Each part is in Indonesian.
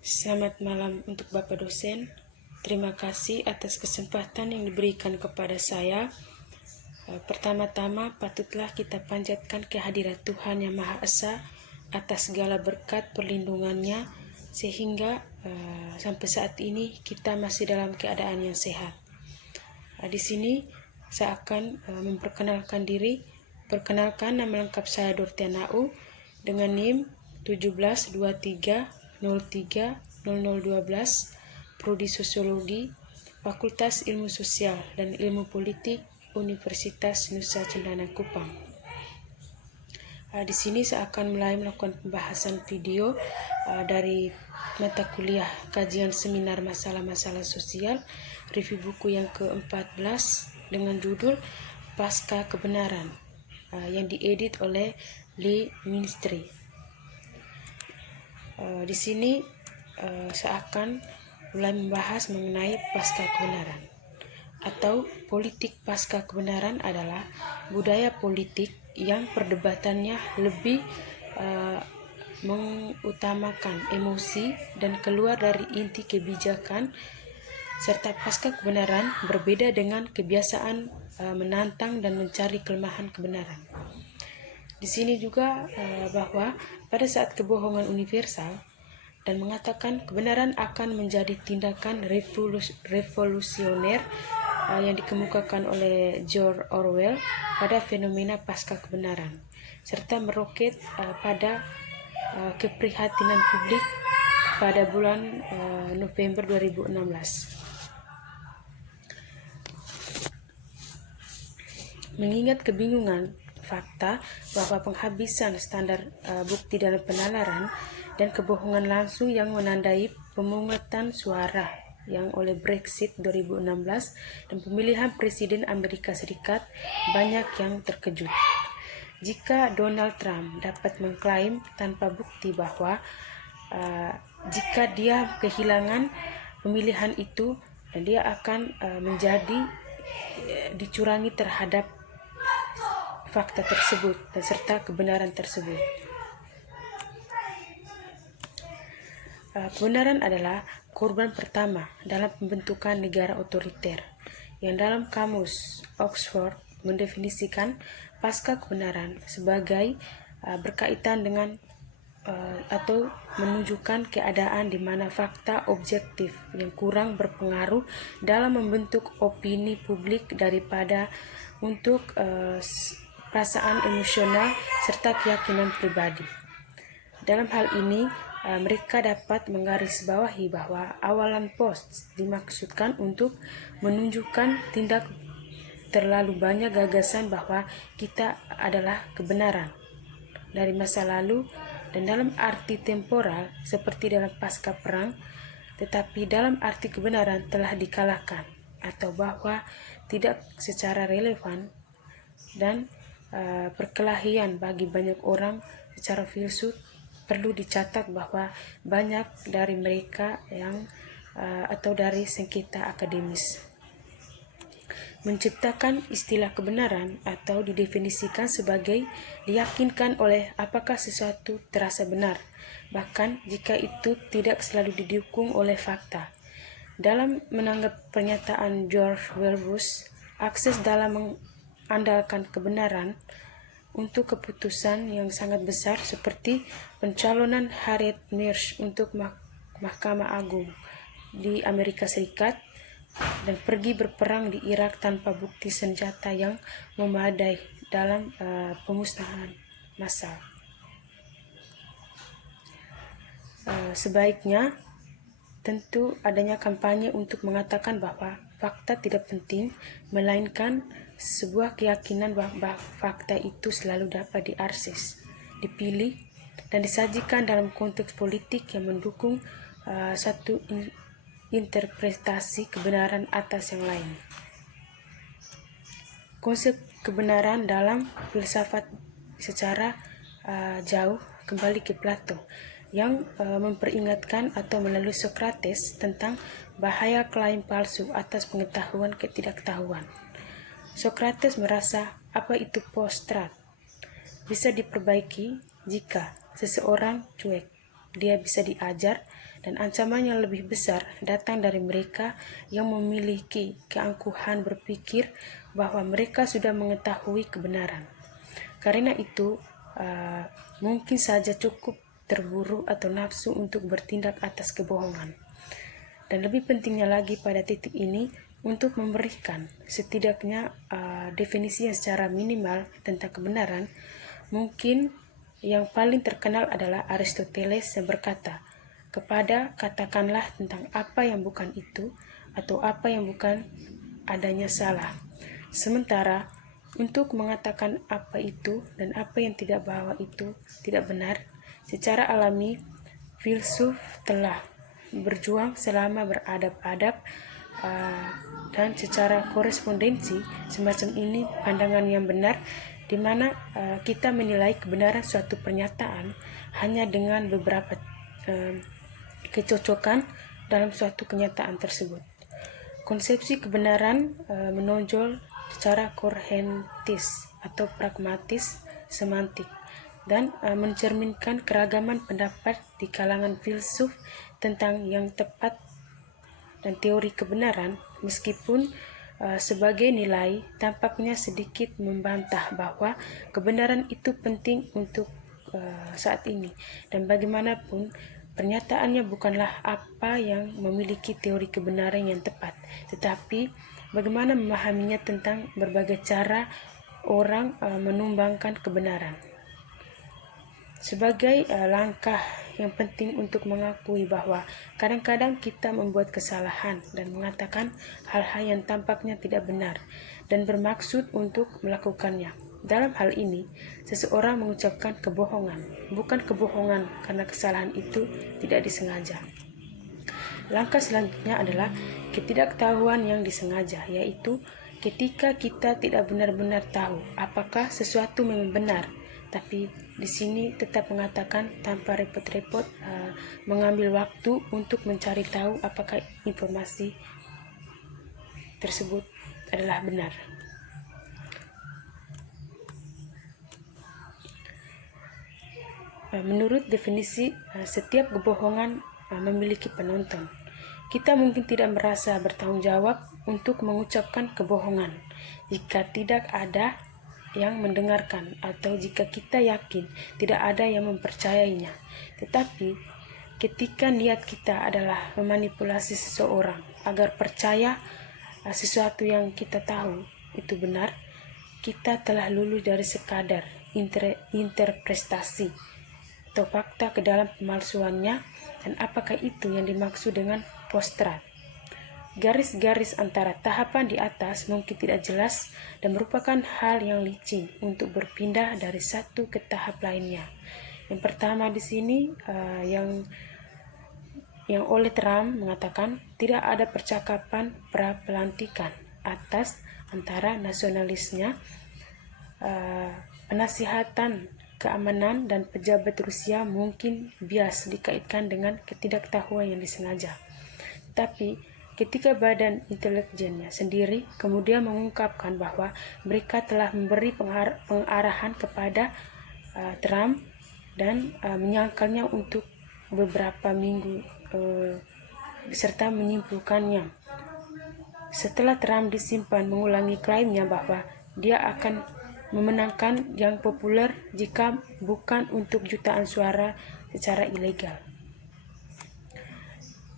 Selamat malam untuk Bapak dosen. Terima kasih atas kesempatan yang diberikan kepada saya. Pertama-tama patutlah kita panjatkan kehadirat Tuhan Yang Maha Esa atas segala berkat perlindungannya sehingga sampai saat ini kita masih dalam keadaan yang sehat. Di sini saya akan memperkenalkan diri. Perkenalkan, nama lengkap saya Dortiana U dengan NIM 1723030012, Prodi Sosiologi, Fakultas Ilmu Sosial dan Ilmu Politik, Universitas Nusa Cendana Kupang. Di sini saya akan mulai melakukan pembahasan video dari mata kuliah kajian seminar masalah-masalah sosial, review buku yang ke-14 dengan judul Pasca Kebenaran, yang diedit oleh Lee Ministry. Di sini saya akan mulai membahas mengenai pasca kebenaran atau politik pasca kebenaran adalah budaya politik yang perdebatannya lebih mengutamakan emosi dan keluar dari inti kebijakan, serta pasca kebenaran berbeda dengan kebiasaan menantang dan mencari kelemahan kebenaran. Di sini juga bahwa pada saat kebohongan universal dan mengatakan kebenaran akan menjadi tindakan revolusioner yang dikemukakan oleh George Orwell pada fenomena pasca kebenaran, serta meroket pada keprihatinan publik pada bulan November 2016. Mengingat kebingungan fakta bahwa penghabisan standar bukti dalam penalaran dan kebohongan langsung yang menandai pemungutan suara yang oleh Brexit 2016 dan pemilihan Presiden Amerika Serikat, banyak yang terkejut. Jika Donald Trump dapat mengklaim tanpa bukti bahwa jika dia kehilangan pemilihan itu, dia akan menjadi dicurangi terhadap fakta tersebut dan serta kebenaran tersebut. Kebenaran adalah korban pertama dalam pembentukan negara otoriter, yang dalam kamus Oxford mendefinisikan pasca kebenaran sebagai berkaitan dengan atau menunjukkan keadaan di mana fakta objektif yang kurang berpengaruh dalam membentuk opini publik daripada untuk perasaan emosional serta keyakinan pribadi. Dalam hal ini, mereka dapat menggarisbawahi bahwa awalan post dimaksudkan untuk menunjukkan tindak terlalu banyak gagasan bahwa kita adalah kebenaran dari masa lalu dan dalam arti temporal seperti dalam pasca perang, tetapi dalam arti kebenaran telah dikalahkan, atau bahwa tidak secara relevan dan perkelahian bagi banyak orang. Secara filsuf perlu dicatat bahwa banyak dari mereka yang atau dari sengketa akademis menciptakan istilah kebenaran atau didefinisikan sebagai diyakinkan oleh apakah sesuatu terasa benar, bahkan jika itu tidak selalu didukung oleh fakta. Dalam menanggap pernyataan George Welbus, akses dalam mengandalkan kebenaran untuk keputusan yang sangat besar seperti pencalonan Harriet Miers untuk Mahkamah Agung di Amerika Serikat dan pergi berperang di Irak tanpa bukti senjata yang memadai dalam pemusnahan massal. Sebaiknya tentu adanya kampanye untuk mengatakan bahwa fakta tidak penting, melainkan sebuah keyakinan bahwa fakta itu selalu dapat diakses, dipilih, dan disajikan dalam konteks politik yang mendukung satu interpretasi kebenaran atas yang lain. Konsep kebenaran dalam filsafat secara jauh kembali ke Plato, yang memperingatkan atau melalui Socrates tentang bahaya klaim palsu atas pengetahuan ketidaktahuan. Socrates merasa apa itu postrat bisa diperbaiki jika seseorang cuek. Dia bisa diajar dan ancaman yang lebih besar datang dari mereka yang memiliki keangkuhan berpikir bahwa mereka sudah mengetahui kebenaran. Karena itu, mungkin saja cukup terburu atau nafsu untuk bertindak atas kebohongan. Dan lebih pentingnya lagi pada titik ini untuk memberikan setidaknya definisi yang secara minimal tentang kebenaran. Mungkin yang paling terkenal adalah Aristoteles yang berkata, kepada katakanlah tentang apa yang bukan itu atau apa yang bukan adanya salah. Sementara untuk mengatakan apa itu dan apa yang tidak bahwa itu tidak benar, secara alami filsuf telah berjuang selama beradab-adab dan secara korespondensi semacam ini pandangan yang benar, di mana kita menilai kebenaran suatu pernyataan hanya dengan beberapa kecocokan dalam suatu kenyataan tersebut. Konsepsi kebenaran menonjol secara koherentis atau pragmatis semantik dan mencerminkan keragaman pendapat di kalangan filsuf tentang yang tepat dan teori kebenaran, meskipun sebagai nilai tampaknya sedikit membantah bahwa kebenaran itu penting untuk saat ini, dan bagaimanapun pernyataannya bukanlah apa yang memiliki teori kebenaran yang tepat, tetapi bagaimana memahaminya tentang berbagai cara orang menumbangkan kebenaran. Sebagai langkah yang penting untuk mengakui bahwa kadang-kadang kita membuat kesalahan dan mengatakan hal-hal yang tampaknya tidak benar dan bermaksud untuk melakukannya. Dalam hal ini, seseorang mengucapkan kebohongan, bukan kebohongan karena kesalahan itu tidak disengaja. Langkah selanjutnya adalah ketidaktahuan yang disengaja, yaitu ketika kita tidak benar-benar tahu apakah sesuatu memang benar, tapi di sini tetap mengatakan tanpa repot-repot mengambil waktu untuk mencari tahu apakah informasi tersebut adalah benar. Menurut definisi, setiap kebohongan memiliki penonton. Kita mungkin tidak merasa bertanggung jawab untuk mengucapkan kebohongan jika tidak ada yang mendengarkan atau jika kita yakin tidak ada yang mempercayainya. Tetapi ketika niat kita adalah memanipulasi seseorang agar percaya sesuatu yang kita tahu itu benar, kita telah lulus dari sekadar interpretasi atau fakta ke dalam pemalsuannya. Dan apakah itu yang dimaksud dengan postrat? Garis-garis antara tahapan di atas mungkin tidak jelas dan merupakan hal yang licin untuk berpindah dari satu ke tahap lainnya. Yang pertama di sini yang oleh Trump mengatakan tidak ada percakapan pra-pelantikan atas antara nasionalisnya, penasihatan keamanan dan pejabat Rusia mungkin bias dikaitkan dengan ketidaktahuan yang disengaja. Tapi ketika badan intelijennya sendiri kemudian mengungkapkan bahwa mereka telah memberi pengarahan kepada Trump dan menyangkalnya untuk beberapa minggu serta menyimpulkannya. Setelah Trump disimpan mengulangi klaimnya bahwa dia akan memenangkan yang populer jika bukan untuk jutaan suara secara ilegal.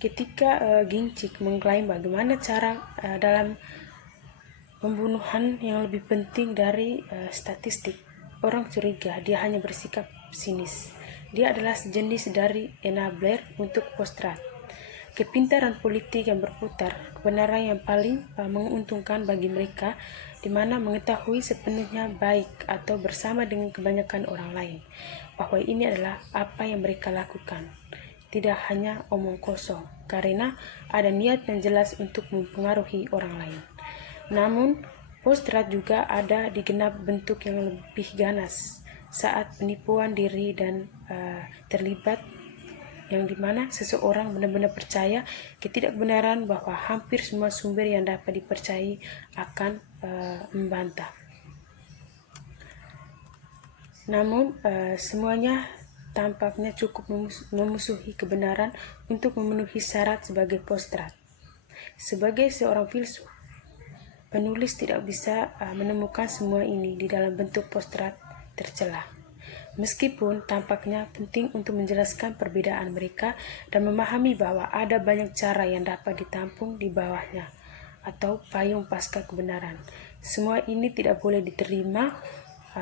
Ketika Ginchik mengklaim bagaimana cara dalam pembunuhan yang lebih penting dari statistik, orang curiga dia hanya bersikap sinis. Dia adalah sejenis dari enabler untuk postrat. Kepintaran politik yang berputar, kebenaran yang paling menguntungkan bagi mereka, di mana mengetahui sepenuhnya baik atau bersama dengan kebanyakan orang lain bahwa ini adalah apa yang mereka lakukan, tidak hanya omong kosong, karena ada niat yang jelas untuk mempengaruhi orang lain. Namun, postrat juga ada di genap bentuk yang lebih ganas saat penipuan diri dan terlibat, yang dimana seseorang benar-benar percaya ketidakbenaran bahwa hampir semua sumber yang dapat dipercayai akan membantah. Namun semuanya tampaknya cukup memusuhi kebenaran untuk memenuhi syarat sebagai postrat. Sebagai seorang filsuf, penulis tidak bisa menemukan semua ini di dalam bentuk postrat tercela. Meskipun tampaknya penting untuk menjelaskan perbedaan mereka dan memahami bahwa ada banyak cara yang dapat ditampung di bawahnya atau payung pasca kebenaran. Semua ini tidak boleh diterima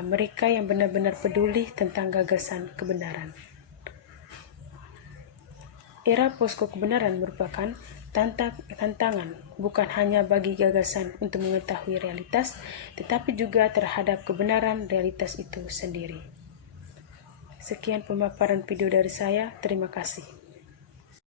mereka yang benar-benar peduli tentang gagasan kebenaran. Era posko kebenaran merupakan tantangan bukan hanya bagi gagasan untuk mengetahui realitas, tetapi juga terhadap kebenaran realitas itu sendiri. Sekian pemaparan video dari saya. Terima kasih.